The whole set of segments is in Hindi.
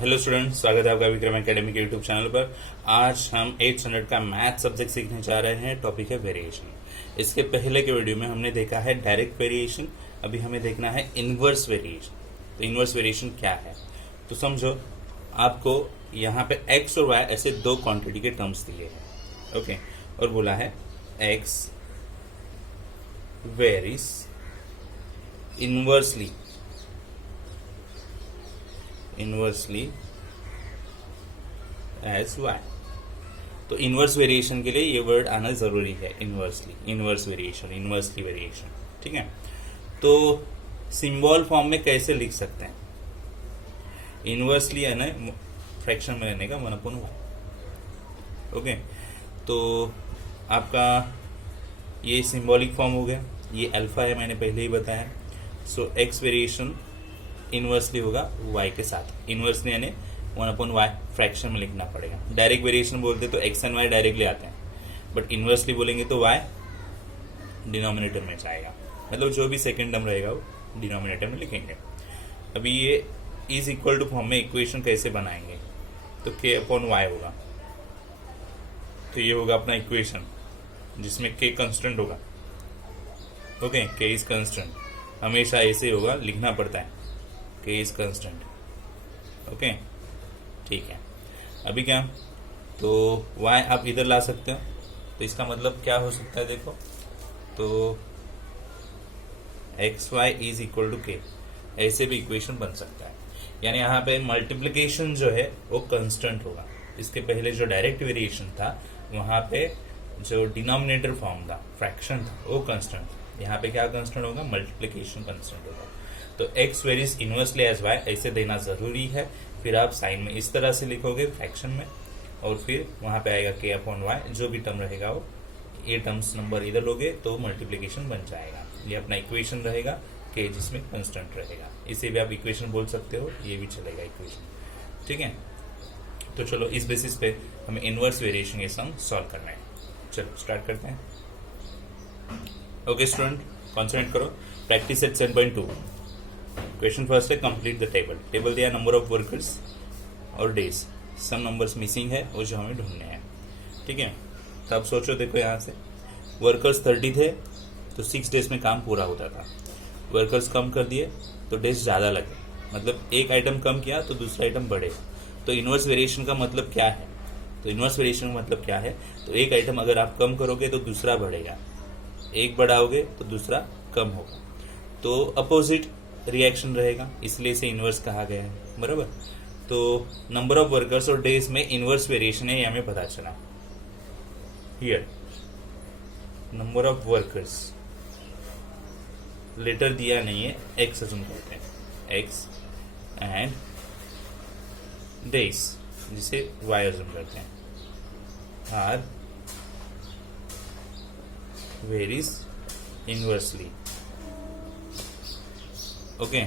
हेलो स्टूडेंट, स्वागत है आपका विक्रम एकेडमी के यूट्यूब चैनल पर। आज हम 8th स्टैंडर्ड का मैथ सब्जेक्ट सीखने जा रहे हैं। टॉपिक है वेरिएशन। इसके पहले के वीडियो में हमने देखा है डायरेक्ट वेरिएशन, अभी हमें देखना है इनवर्स वेरिएशन। तो इनवर्स वेरिएशन क्या है तो समझो, आपको यहाँ पे एक्स और वाई ऐसे दो क्वांटिटी के टर्म्स दिए हैं, ओके, और बोला है x varies inversely as y. तो इनवर्स वेरिएशन के लिए ये वर्ड आना जरूरी है, inversely, inverse variation, inversely variation, ठीक है। तो सिंबल फॉर्म में कैसे लिख सकते हैं? इनवर्सली है ना, फ्रैक्शन में रहने का 1/y, ओके। तो आपका ये सिंबॉलिक फॉर्म हो गया, ये अल्फा है, मैंने पहले ही बताया। सो एक्स वेरिएशन इनवर्सली होगा y के साथ, इनवर्सली यानी 1/y फ्रैक्शन में लिखना पड़ेगा। डायरेक्ट वेरिएशन बोलते तो x एंड y डायरेक्टली आते हैं, बट इनवर्सली बोलेंगे तो y डिनोमिनेटर में जाएगा, मतलब जो भी सेकेंड टर्म रहेगा वो डिनोमिनेटर में लिखेंगे। अभी ये इज इक्वल टू फॉर्म में इक्वेशन कैसे बनाएंगे? तो k/y होगा, तो ये होगा अपना इक्वेशन जिसमें k कंस्टेंट होगा, ओके। k इज कंस्टेंट, हमेशा ऐसे होगा, लिखना पड़ता है k इज कंस्टेंट, ओके, ठीक है। अभी क्या, तो y आप इधर ला सकते हो, तो इसका मतलब क्या हो सकता है देखो, तो x Y is equal to k, ऐसे भी इक्वेशन बन सकता है। यानी यहाँ पे मल्टीप्लिकेशन जो है वो कंस्टेंट होगा। इसके पहले जो डायरेक्ट वेरिएशन था वहां पे जो डिनोमिनेटर फॉर्म था, फ्रैक्शन था, वो कंस्टेंट था। यहाँ पे क्या कंस्टेंट होगा? मल्टीप्लिकेशन कंस्टेंट होगा। तो x varies inversely as y ऐसे देना जरूरी है। फिर आप साइन में इस तरह से लिखोगे फ्रैक्शन में, और फिर वहां पे आएगा k/y, जो भी टर्म रहेगा वो, ये टर्म्स नंबर इधर लोगे तो मल्टीप्लिकेशन बन जाएगा। ये अपना इक्वेशन रहेगा k जिसमें कंस्टेंट रहेगा। इसे भी आप इक्वेशन बोल सकते हो, ये भी चलेगा इक्वेशन, ठीक है। तो चलो इस बेसिस पे हमें इनवर्स वेरिएशन ये सम सॉल्व करना है। चलो स्टार्ट करते हैं। ओके स्टूडेंट, कॉन्सेंट्रेट करो। Practice eight 7.2। क्वेश्चन फर्स्ट है, कंप्लीट द टेबल। टेबल दिया नंबर ऑफ वर्कर्स और डेज, सम नंबर्स मिसिंग है वो जो हमें ढूंढने हैं, ठीक है। तो अब सोचो, देखो यहाँ से वर्कर्स 30 थे तो 6 डेज में काम पूरा होता था। वर्कर्स कम कर दिए तो डेज ज़्यादा लगे, मतलब एक आइटम कम किया तो दूसरा आइटम बढ़े। तो इनवर्स वेरिएशन का मतलब क्या है? तो इनवर्स वेरिएशन का मतलब क्या है? तो एक आइटम अगर आप कम करोगे तो दूसरा बढ़ेगा, एक बढ़ाओगे तो दूसरा कम होगा, तो अपोजिट रिएक्शन रहेगा, इसलिए इसे इनवर्स कहा गया है, बराबर। तो नंबर ऑफ वर्कर्स और डेज में इनवर्स वेरिएशन है, ये हमें पता चला। Here number of workers, letter दिया नहीं है, एक्स अज्यूम करते हैं, एक्स एंड डेज जिसे वाई अज्यूम करते हैं, आर वेरीज इनवर्सली, ओके,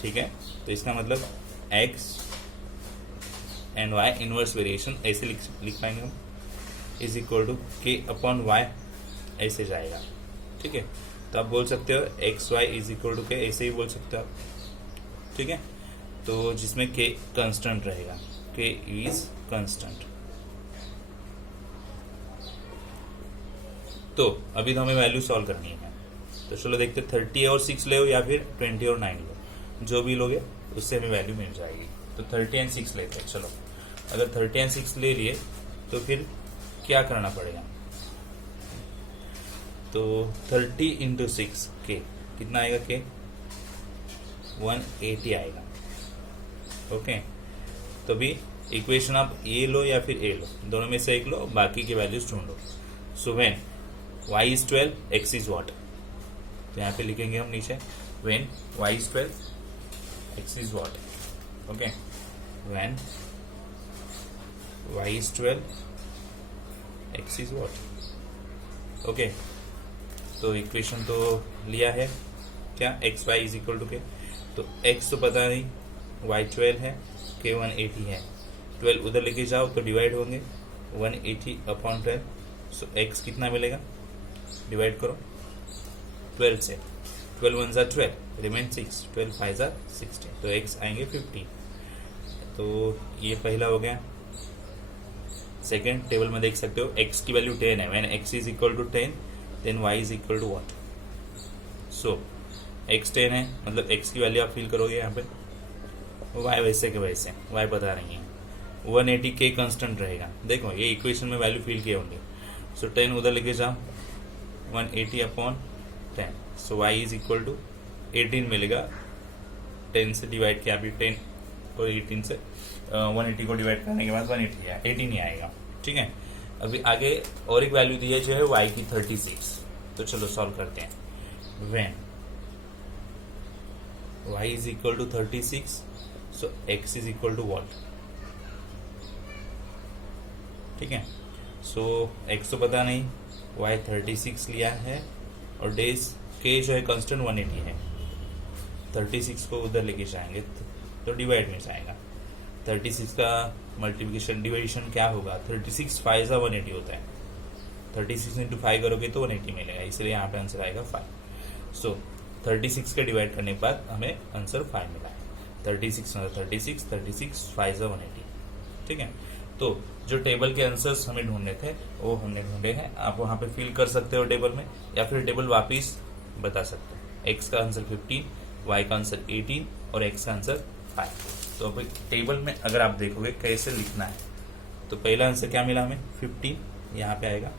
ठीक है। तो इसका मतलब x and y inverse variation ऐसे लिख पाएंगे हम, इज इक्वल टू k/y ऐसे जाएगा, ठीक है। तो आप बोल सकते हो xy is equal to k, ऐसे ही बोल सकते हो आप, ठीक है। तो जिसमें k कांस्टेंट रहेगा, k इज कांस्टेंट। तो अभी तो हमें वैल्यू सॉल्व करनी है, तो चलो देखते 30 और 6 ले या फिर 20 और 9 लो, जो भी लोगे उससे हमें वैल्यू मिल जाएगी। तो 30 एंड 6 लेते हैं। चलो अगर 30 एंड 6 ले लिए तो फिर क्या करना पड़ेगा? तो 30 इंटू 6 के कितना आएगा? के 180 आएगा, ओके। तो भी इक्वेशन आप ए लो या फिर ए लो, दोनों में से एक लो, बाकी की वैल्यूज ढूंढो। So when y is 12, x is what? तो यहाँ पे लिखेंगे हम नीचे, when y is 12, x is what? Okay, when y is 12, x is what? Okay, तो इक्वेशन तो लिया है क्या, x Y is equal to k. तो x तो पता नहीं, y 12 है, k 180 है, 12 उधर लेके जाओ तो डिवाइड होंगे 180/12। सो x कितना मिलेगा? डिवाइड करो 12 से, 12 1 12, रिमेन 6, 12 5 16, तो x आएंगे 50। तो ये पहला हो गया। सेकेंड टेबल में देख सकते हो x की वैल्यू 10 है, when x is equal to 10 then y is equal to what. So x 10 है, मतलब x की वैल्यू आप फिल करोगे यहाँ पे, y वैसे के वैसे, y पता नहीं है, 180 के कांस्टेंट रहेगा। देखो ये इक्वेशन में वैल्यू फिल किए होंगे। सो 10 उधर लेके जाओ, 180 upon 10, so y is equal to 18 मिलेगा। 10 से डिवाइड किया, अभी 10 और 18 से 180 को डिवाइड करने के बाद 180 18 ही आएगा। ठीक है, अभी आगे और एक वैल्यू दी है जो है y की 36। तो चलो सॉल्व करते हैं। When y is equal to 36, so x is equal to what. ठीक है, सो x तो पता नहीं, y 36 लिया है और डेज k जो है कांस्टेंट 180 है। 36 को उधर लेके जाएंगे तो डिवाइड में जाएगा। 36 का मल्टीप्लिकेशन डिविजन क्या होगा, 36 5 सा 180 होता है। 36 इंटू 5 करोगे तो 180 मिलेगा, इसलिए यहाँ पे आंसर आएगा 5। सो 36 के डिवाइड करने के बाद हमें आंसर 5 मिला है। 36 36 5 सा 180। ठीक है, तो जो टेबल के आंसर्स हमें ढूंढने थे वो हमने ढूंढे हैं। आप वहाँ पे फिल कर सकते हो टेबल में, या फिर टेबल वापिस बता सकते हो। x का आंसर 15, y का आंसर 18 और x का आंसर 5। तो अब टेबल में अगर आप देखोगे कैसे लिखना है, तो पहला आंसर क्या मिला हमें 15, यहाँ पे आएगा।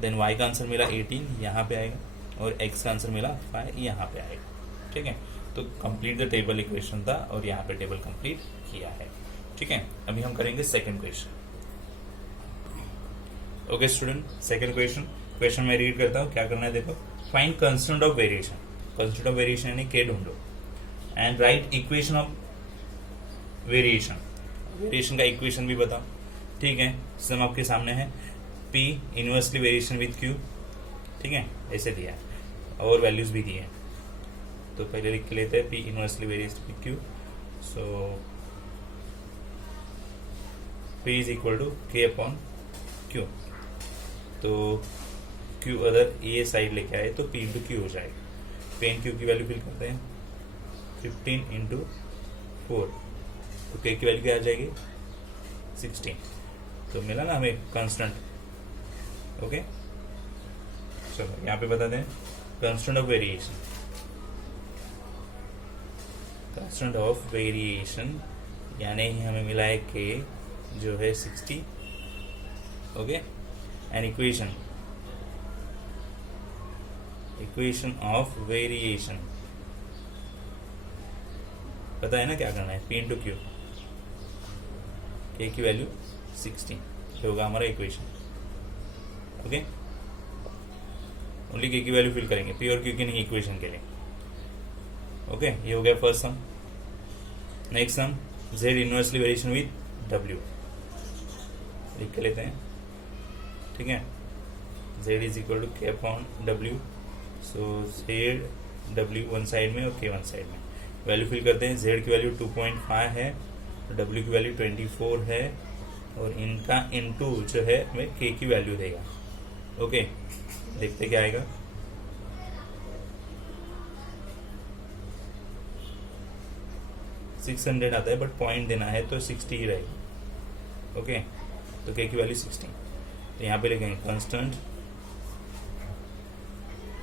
देन y का आंसर मिला 18, यहाँ पे आएगा, और x का आंसर मिला 5, यहाँ पे आएगा। ठीक है, तो कंप्लीट द टेबल इक्वेशन था और यहाँ पे टेबल कंप्लीट किया है। ठीक है, अभी हम करेंगे second question. Okay student, second question मैं रीड करता हूँ। क्या करना है देखो, find constant of variation. Constant of variation यानी के ढूंढो, and right equation of variation. Variation का इक्वेशन भी बताओ। ठीक है, सम आपके सामने है, p inversely variation with q। ठीक है, ऐसे दिया है और वैल्यूज भी दिए हैं। तो पहले लिख के लेते हैं p inversely variation with q। So p is equal to k upon q। तो q अगर ये साइड लेके आए तो p इंटू क्यू हो जाएगा। p एंड q की वैल्यू फिल करते हैं, 15 इंटू 4, तो k की वैल्यू क्या आ जाएगी 16। तो मिला ना हमें कांस्टेंट। ओके, चलो यहाँ पे बता दें constant of variation. Constant of variation यानी हमें मिला है k जो है 60। Okay, and equation of variation पता है ना क्या करना है, p इंटू क्यू, k की वैल्यू 16, ये होगा हमारा इक्वेशन। ओके, ओनली k की वैल्यू फिल करेंगे, p और q की नहीं, इक्वेशन के लिए। ओके, ये हो गया first sum. Next sum, z inversely variation with w लिख के लेते हैं। ठीक है, z is equal to k upon w। So z w one side में और k वन साइड में। वैल्यू फिल करते हैं, z की वैल्यू 2.5 है, w की वैल्यू 24 है, और इनका इनटू जो है हमें k की वैल्यू देगा। ओके, देखते क्या आएगा। $600 आता है, बट पॉइंट देना है तो 60 ही रहेगा। ओके, तो k की वैल्यू 60। तो यहाँ पे लिखेंगे कांस्टेंट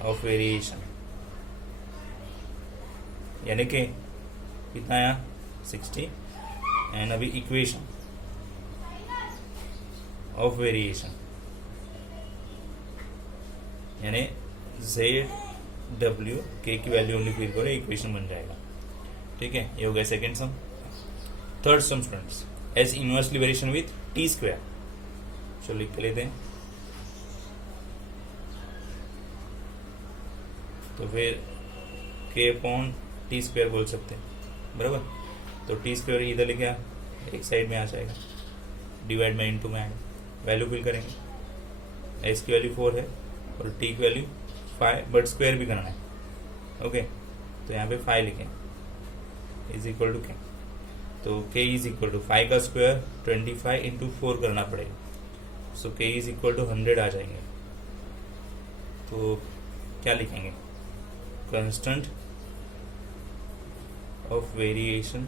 ऑफ वेरिएशन, यानी कि कितना आया 60, एंड अभी इक्वेशन ऑफ वेरिएशन यानी ZW, k की वैल्यू ओनली फिल करो, इक्वेशन बन जाएगा। ठीक है, ये हो गया second sum. Third sum students, s inversely variation with t square. चलो लिख के लेते हैं। तो फिर k अपॉन टी स्क्वायर बोल सकते हैं, बराबर। तो टी स्क्वायर इधर लेके आ, एक साइड में आ जाएगा, डिवाइड में इनटू में आएगा। वैल्यू फिल करेंगे, s की वैल्यू 4 है और t की वैल्यू 5, बट स्क्वायर भी करना है। ओके, तो यहाँ पे 5 लिखें, इज इक्वल टू k। तो k इज इक्वल टू 5 का स्क्वायर 25 इंटू 4 करना पड़ेगा। सो k इज इक्वल टू 100 आ जाएंगे। तो क्या लिखेंगे, कांस्टेंट ऑफ वेरिएशन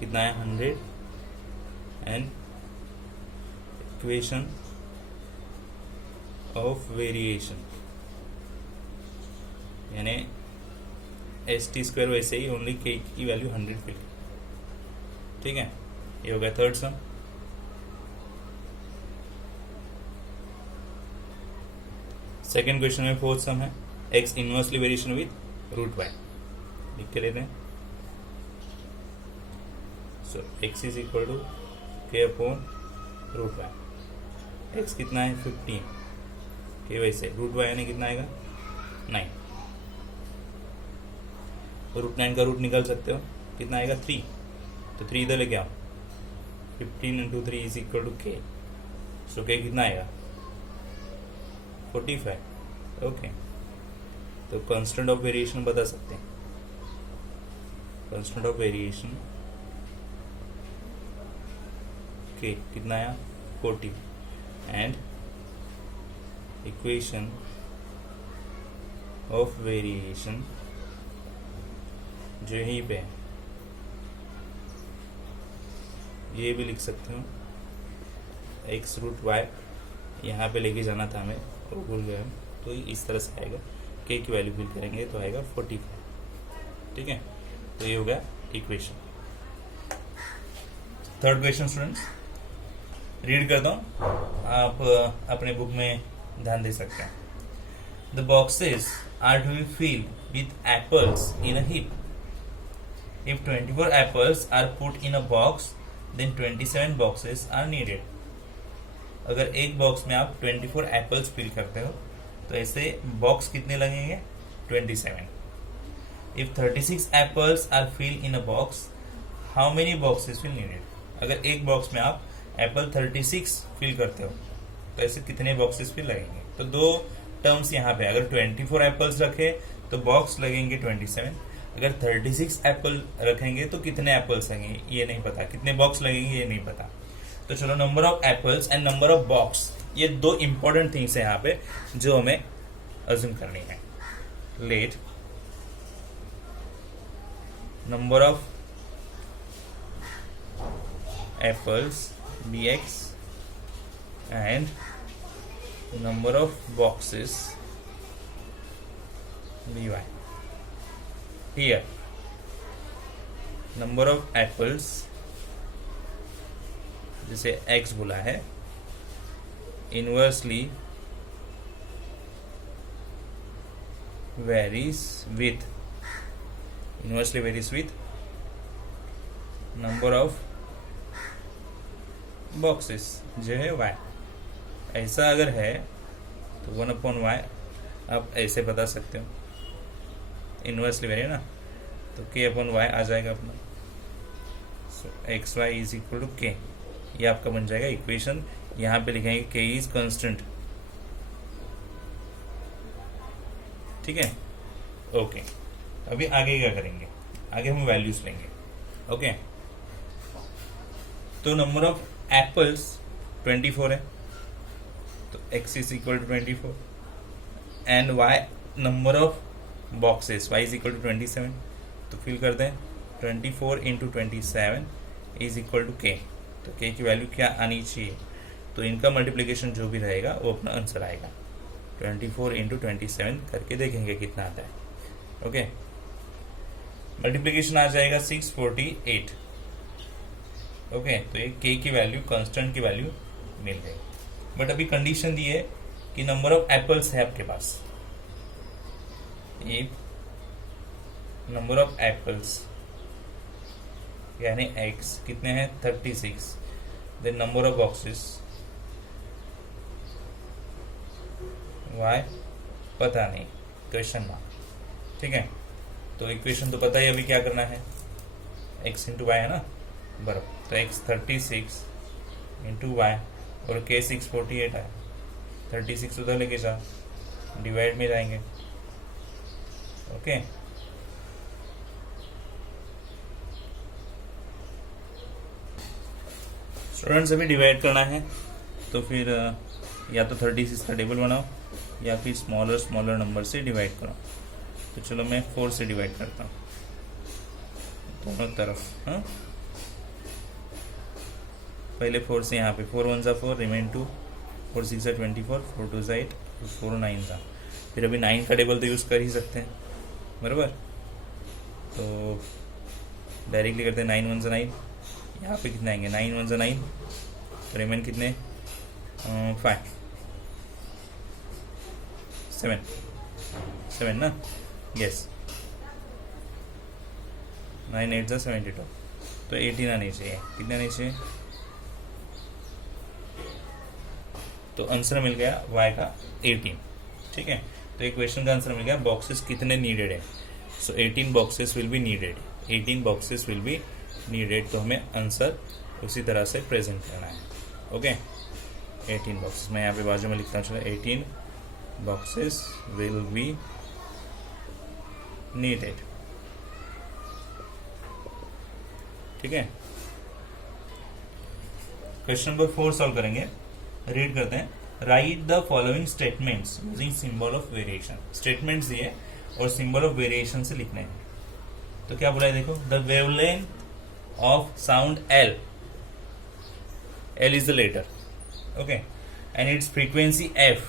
कितना है 100 एंड इक्वेशन ऑफ वेरिएशन यानी st² वैसे ही ओनली k की वैल्यू 100 फिल। ठीक है, ये हो गया थर्ड सम। सेकेंड क्वेश्चन में फोर्थ सम है x inversely variation with root y। लिख के लेते हैं। So x is equal to k upon root y। x कितना है 15, k वैसे रूट y यानी कितना आएगा 9। रूट 9 का रूट निकाल सकते हो, कितना आएगा 3, तो 3 इधर लेके आओ। 15 into 3 is equal to k। So k कितना आएगा 45। ओके, तो कांस्टेंट ऑफ वेरिएशन बता सकते हैं। कांस्टेंट ऑफ वेरिएशन k कितना आया 40 एंड इक्वेशन ऑफ वेरिएशन जो यहीं पे है ये भी लिख सकते हो। x रूट y यहाँ पे लेके जाना था हमें, वो भूल गए हम, तो इस तरह से आएगा। k की वैल्यू फिल करेंगे तो आएगा 45। ठीक है, तो ये हो गया equation. Third question students read करता हूँ, आप अपने बुक में ध्यान दे सकते हैं। The boxes are to be filled with apples in a heap. If 24 apples are put in a box, then 27 boxes are needed. अगर एक बॉक्स में आप 24 एप्पल्स फिल करते हो तो ऐसे बॉक्स कितने लगेंगे 27। If 36 apples are filled in a box, how many boxes will needed? अगर एक बॉक्स में आप एप्पल 36 फिल करते हो तो ऐसे कितने बॉक्सेस फिल लगेंगे। तो दो टर्म्स यहाँ पे, अगर 24 एप्पल्स रखे तो बॉक्स लगेंगे 27, अगर 36 एप्पल रखेंगे तो कितने एप्पल्स लगेंगे ये नहीं पता, कितने बॉक्स लगेंगे ये नहीं पता। तो चलो number of apples and number of box, ये दो इंपॉर्टेंट थिंग्स है यहाँ पे जो हमें अज्यूम करनी है। Let number of apples dx and number of boxes dy. Here number of apples जिसे x बोला है inversely varies with number of boxes जो है y। ऐसा अगर है तो 1/y आप ऐसे बता सकते हो, इनवर्सली वेरी ना, तो k/y आ जाएगा अपना। So X Y is equal to k, ये आपका बन जाएगा इक्वेशन। यहाँ पे लिखेंगे k इज कांस्टेंट। ठीक है, ओके। अभी आगे क्या करेंगे, आगे हम वैल्यूज लेंगे। ओके, तो नंबर ऑफ एप्पल्स 24 है तो x is equal to 24 and y number of boxes y is equal to 27, तो फिल कर दें 24 into 27 is equal to k। तो k की वैल्यू क्या आनी चाहिए, तो इनका मल्टीप्लिकेशन जो भी रहेगा वो अपना आंसर आएगा। 24 इंटू 27 करके देखेंगे कितना आता है। ओके, मल्टीप्लिकेशन आ जाएगा 648। ओके, तो ये k की वैल्यू कांस्टेंट की वैल्यू मिल गई। बट अभी कंडीशन दी है कि नंबर ऑफ एप्पल्स है आपके पास। ये नंबर ऑफ एप्पल्स यानी x कितने हैं 36, then number of boxes y पता नहीं, क्वेश्चन मार्क। ठीक है, तो इक्वेशन तो पता ही, अभी क्या करना है x इंटू वाई है ना, बराबर। तो x 36 इंटू वाई और k 648 है, 36 उधर लेके जा, डिवाइड में जाएंगे। ओके, स्टूडेंट्स अभी डिवाइड करना है तो फिर या तो 36 का टेबल बनाओ या फिर स्मॉलर नंबर से डिवाइड करो। तो चलो मैं 4 से डिवाइड करता हूँ दोनों तरफ। हाँ, पहले 4 से यहाँ पे 4 1 ज़ा 4, रिमेन 2, 4 6 ज़ा 24, 4 2 ज़ा 8, 4 9 था। फिर अभी 9 का टेबल तो यूज़ कर ही सकते हैं, बराबर। तो डायरेक्टली करते हैं 9 1 ज़ा 9, यहाँ पे कितने आएंगे 9 1 ज़ा 9, तो रिमेन कितने 5 7 ना, यस 9 8 ज़ा 72, तो 18 आने चाहिए। कितने आने चाहिए? तो आंसर मिल गया y का 18, ठीक है। तो इक्वेशन का आंसर मिल गया। बॉक्सेस कितने नीडेड है? सो 18 boxes will be needed, 18 boxes will be needed. तो हमें आंसर उसी तरह से प्रेजेंट करना है, ओके। 18 बॉक्सेस मैं यहाँ पे बाजू में लिखता हूँ, चलो 18 बॉक्सेस विल बी नीडेड, ठीक है। क्वेश्चन नंबर 4 सॉल्व करेंगे, रीड करते हैं। Right the following statements using symbol of variation. Statements दिए और सिंबल ऑफ वेरिएशन से लिखने हैं। तो क्या बोला है देखो, the wavelength of sound L, L is the letter, okay, and its frequency F,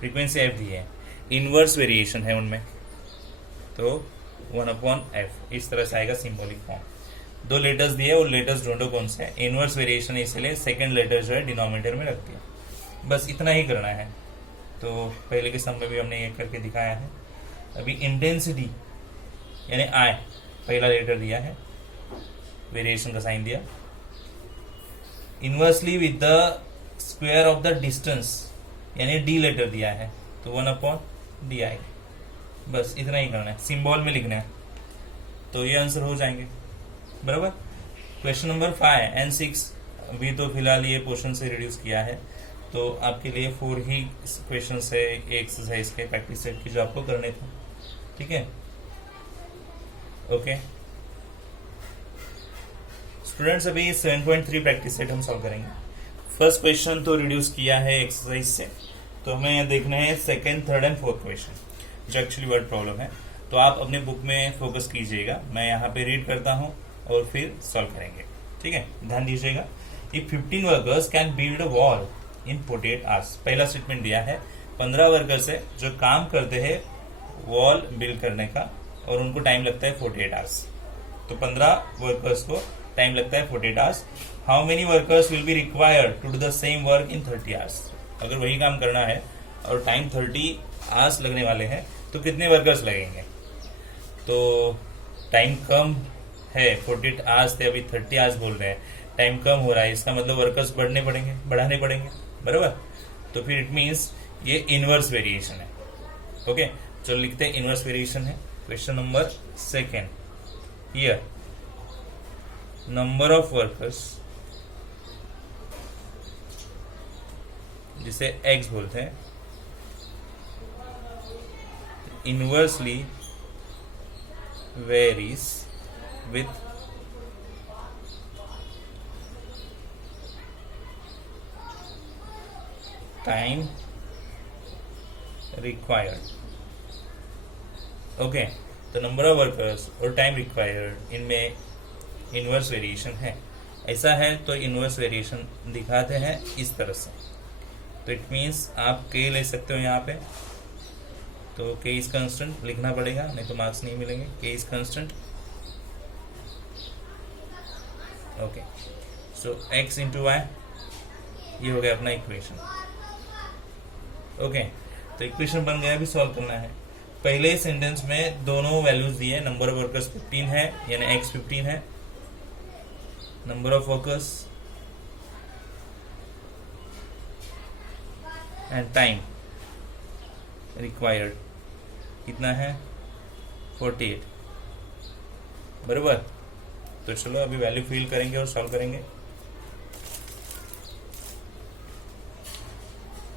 frequency F दी है, इनवर्स वेरिएशन है उनमें, तो 1/f इस तरह से आएगा सिंबॉलिक फॉर्म। 2 लेटर्स दिए और लेटर्स ढूंढो कौन से है। इनवर्स वेरिएशन इसलिए सेकंड लेटर जो है डिनोमिनेटर में रख दिया, बस इतना ही करना है। तो पहले के सम में भी हमने ये करके दिखाया है। अभी इंटेंसिटी यानी आई, पहला लेटर दिया है, वेरिएशन का साइन दिया। Inversely with the square of the distance यानी डी लेटर दिया है, तो 1/di, बस इतना ही करना है, सिंबल में लिखना है, तो ये आंसर हो जाएंगे, बराबर। क्वेश्चन नंबर 5 एंड 6 अभी तो फिलहाल ये पोर्शन से रिड्यूस किया है, तो आपके लिए 4 ही क्वेश्चन है एक्सरसाइज के प्रैक्टिस सेट की जो आपको करने थे, ठीक है, ओके। स्टूडेंट्स अभी 7.3 प्रैक्टिस सेट हम सॉल्व करेंगे। फर्स्ट क्वेश्चन तो रिड्यूस किया है एक्सरसाइज से, तो हमें देखना है second, third and fourth question जो एक्चुअली वर्ड प्रॉब्लम है। तो आप अपने बुक में फोकस कीजिएगा, मैं यहाँ पे रीड करता हूँ और फिर सॉल्व करेंगे, ठीक है, ध्यान दीजिएगा। If 15 workers can build a wall in 48 hours, पहला स्टेटमेंट दिया है 15 वर्कर्स है जो काम करते हैं वॉल बिल्ड करने का और उनको टाइम लगता है 48 आवर्स। तो 15 वर्कर्स को टाइम लगता है 48 hours. How many workers will be required to do the same work in 30 hours, अगर वही काम करना है और टाइम 30 आवर्स लगने वाले हैं तो कितने वर्कर्स लगेंगे। तो टाइम कम है, 48 आवर्स थे, अभी 30 आवर्स बोल रहे हैं, टाइम कम हो रहा है, इसका मतलब वर्कर्स बढ़ाने पड़ेंगे, बराबर। तो फिर इट मीन्स ये इनवर्स वेरिएशन है, ओके। चलो लिखते हैं इनवर्स वेरिएशन है। Question number 2 here number of workers, जिसे एक्स बोलते हैं, inversely varies with time required, okay. तो नंबर ऑफ वर्कर्स और टाइम रिक्वायर्ड इनमें इनवर्स वेरिएशन है। ऐसा है तो इनवर्स वेरिएशन दिखाते हैं इस तरह से। तो इट मीन्स आप के ले सकते हो यहाँ पे, तो के इज कांस्टेंट लिखना पड़ेगा, नहीं तो मार्क्स नहीं मिलेंगे। K is constant, okay. So x into y, ये हो गया अपना इक्वेशन, ओके। तो इक्वेशन बन गया, अभी सॉल्व करना है। पहले सेंटेंस में दोनों वैल्यूज दिए, नंबर ऑफ वर्कर्स 15 है यानी एक्स 15 है, number of workers and time required कितना है 48, बराबर। तो चलो अभी वैल्यू फिल करेंगे और सॉल्व करेंगे।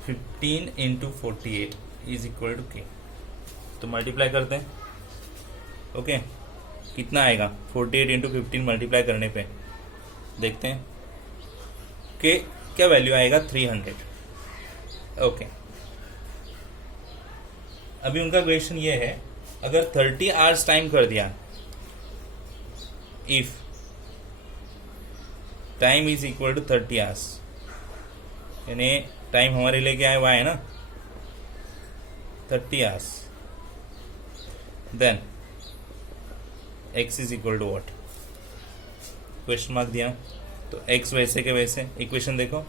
15 into 48 is equal to k, तो मल्टीप्लाई करते हैं, ओके। कितना आएगा 48 इंटू 15 मल्टीप्लाई करने पे देखते हैं कि क्या वैल्यू आएगा 300, ओके। अभी उनका क्वेश्चन ये है, अगर 30 आवर्स टाइम कर दिया, if time is equal to 30 hours, यानी टाइम हमारे लिए क्या है, y है ना 30 hours. Then x is equal to what, question mark दिया, तो x वैसे के वैसे, इक्वेशन देखो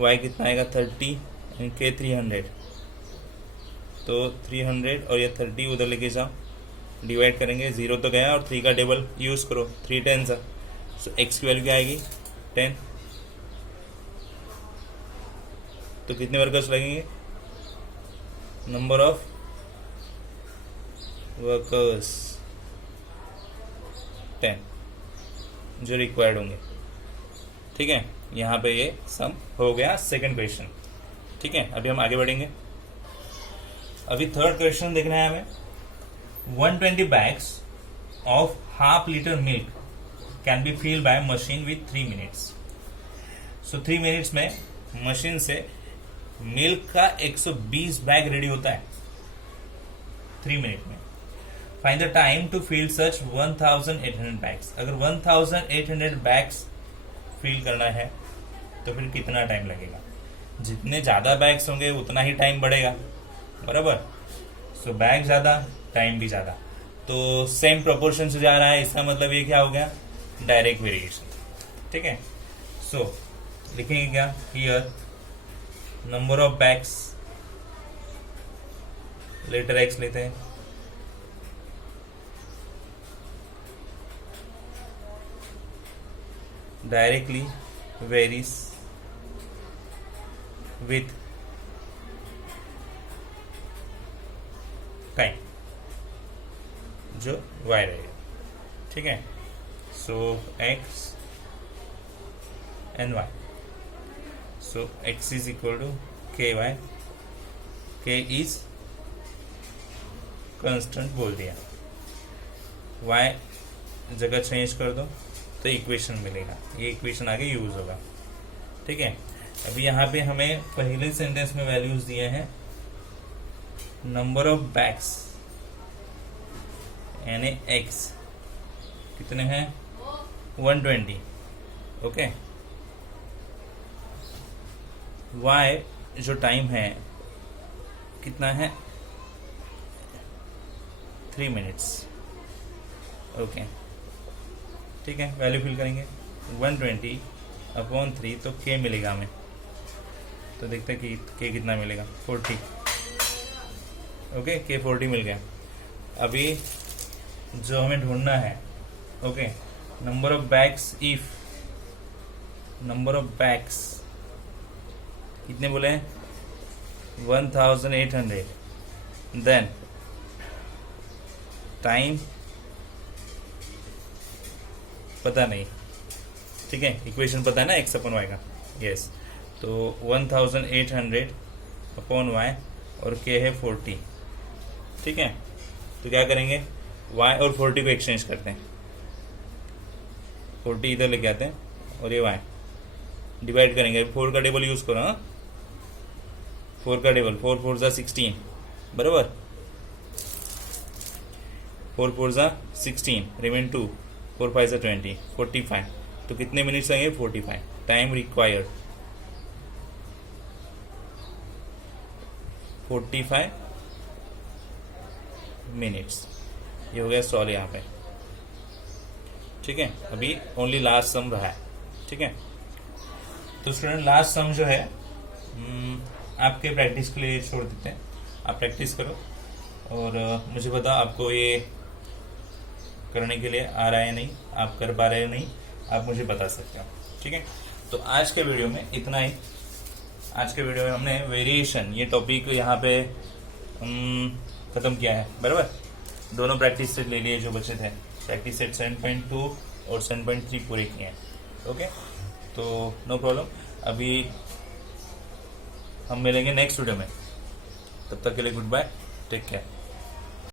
y कितना आएगा 30 एंड k 300, तो 300 और ये 30 उधर लेके जाओ, डिवाइड करेंगे, 0 तो गया और 3 का टेबल यूज करो, 3 10 सा, सो x की वैल्यू क्या आएगी 10। तो कितने वर्कर्स लगेंगे, नंबर ऑफ वर्कर्स 10 जो रिक्वायर्ड होंगे। ठीक है, यहाँ पे ये सम हो गया सेकंड क्वेश्चन। ठीक है, अभी हम आगे बढ़ेंगे। अभी थर्ड क्वेश्चन देखना है हमें। 120 bags of half liter milk can be filled by machine with 3 minutes. So 3 minutes में मशीन से मिल्क का 120 बैग रेडी होता है 3 मिनट में। Find the time to fill such 1800 bags. अगर 1800 बैग्स फिल करना है तो फिर कितना टाइम लगेगा? जितने ज्यादा बैग्स होंगे उतना ही टाइम बढ़ेगा, बराबर। सो बैग ज्यादा, टाइम भी ज्यादा, तो सेम प्रोपोर्शन से जा रहा है, इसका मतलब ये क्या हो गया, डायरेक्ट वेरिएशन। ठीक है, सो लिखेंगे क्या, here number of bags, letter x लेते हैं, डायरेक्टली वेरीज विथ टाइम जो y रहेगा। ठीक है, so x and y, so x is equal to k y, k is constant बोल दिया, y जगह चेंज कर दो तो इक्वेशन मिलेगा, ये इक्वेशन आगे यूज होगा। ठीक है, अभी यहाँ पे हमें पहले सेंटेंस में वैल्यूज दिए हैं, नंबर ऑफ बैग्स यानी x कितने हैं 120, ओके। y जो टाइम है कितना है 3 मिनट्स, ओके। ठीक है, वैल्यू फिल करेंगे 120/3, तो k मिलेगा हमें, तो देखते हैं कि k कितना मिलेगा 40, ओके, k 40 मिल गया। अभी जो हमें ढूंढना है, okay, number of bags, if number of bags कितने बोले हैं 1800, देन टाइम पता नहीं। ठीक है, इक्वेशन पता है ना x/y का, यस, तो 1800/y और k है 40। ठीक है, तो क्या करेंगे, y और 40 को एक्सचेंज करते हैं, 40 इधर लेके आते हैं और ये y डिवाइड करेंगे। 4 का टेबल यूज करो, 4 का टेबल, 4 4 जा 16, बराबर, 4 4 जा 16, रिमेन 2, 4 5 जा 20, 45, तो कितने मिनट्स आएंगे 45, टाइम रिक्वायर्ड 45 मिनट्स। ये हो गया सॉल्व यहाँ पे। ठीक है, अभी ओनली लास्ट सम रहा है। ठीक है, तो स्टूडेंट लास्ट सम जो है आपके प्रैक्टिस के लिए छोड़ देते हैं, आप प्रैक्टिस करो और मुझे बताओ आपको ये करने के लिए आ रहा है नहीं, आप कर पा रहे हैं नहीं, आप मुझे बता सकते हो। ठीक है, तो आज के वीडियो में इतना ही। आज के वीडियो में हमने वेरिएशन ये टॉपिक यहाँ पे खत्म किया है, बराबर। दोनों प्रैक्टिस सेट ले लिए जो बचे थे, प्रैक्टिस सेट 7.2 और 7.3 पूरे किए हैं। ओके, तो नो प्रॉब्लम। अभी हम मिलेंगे नेक्स्ट वीडियो में, तब तक के लिए गुड बाय, टेक केयर।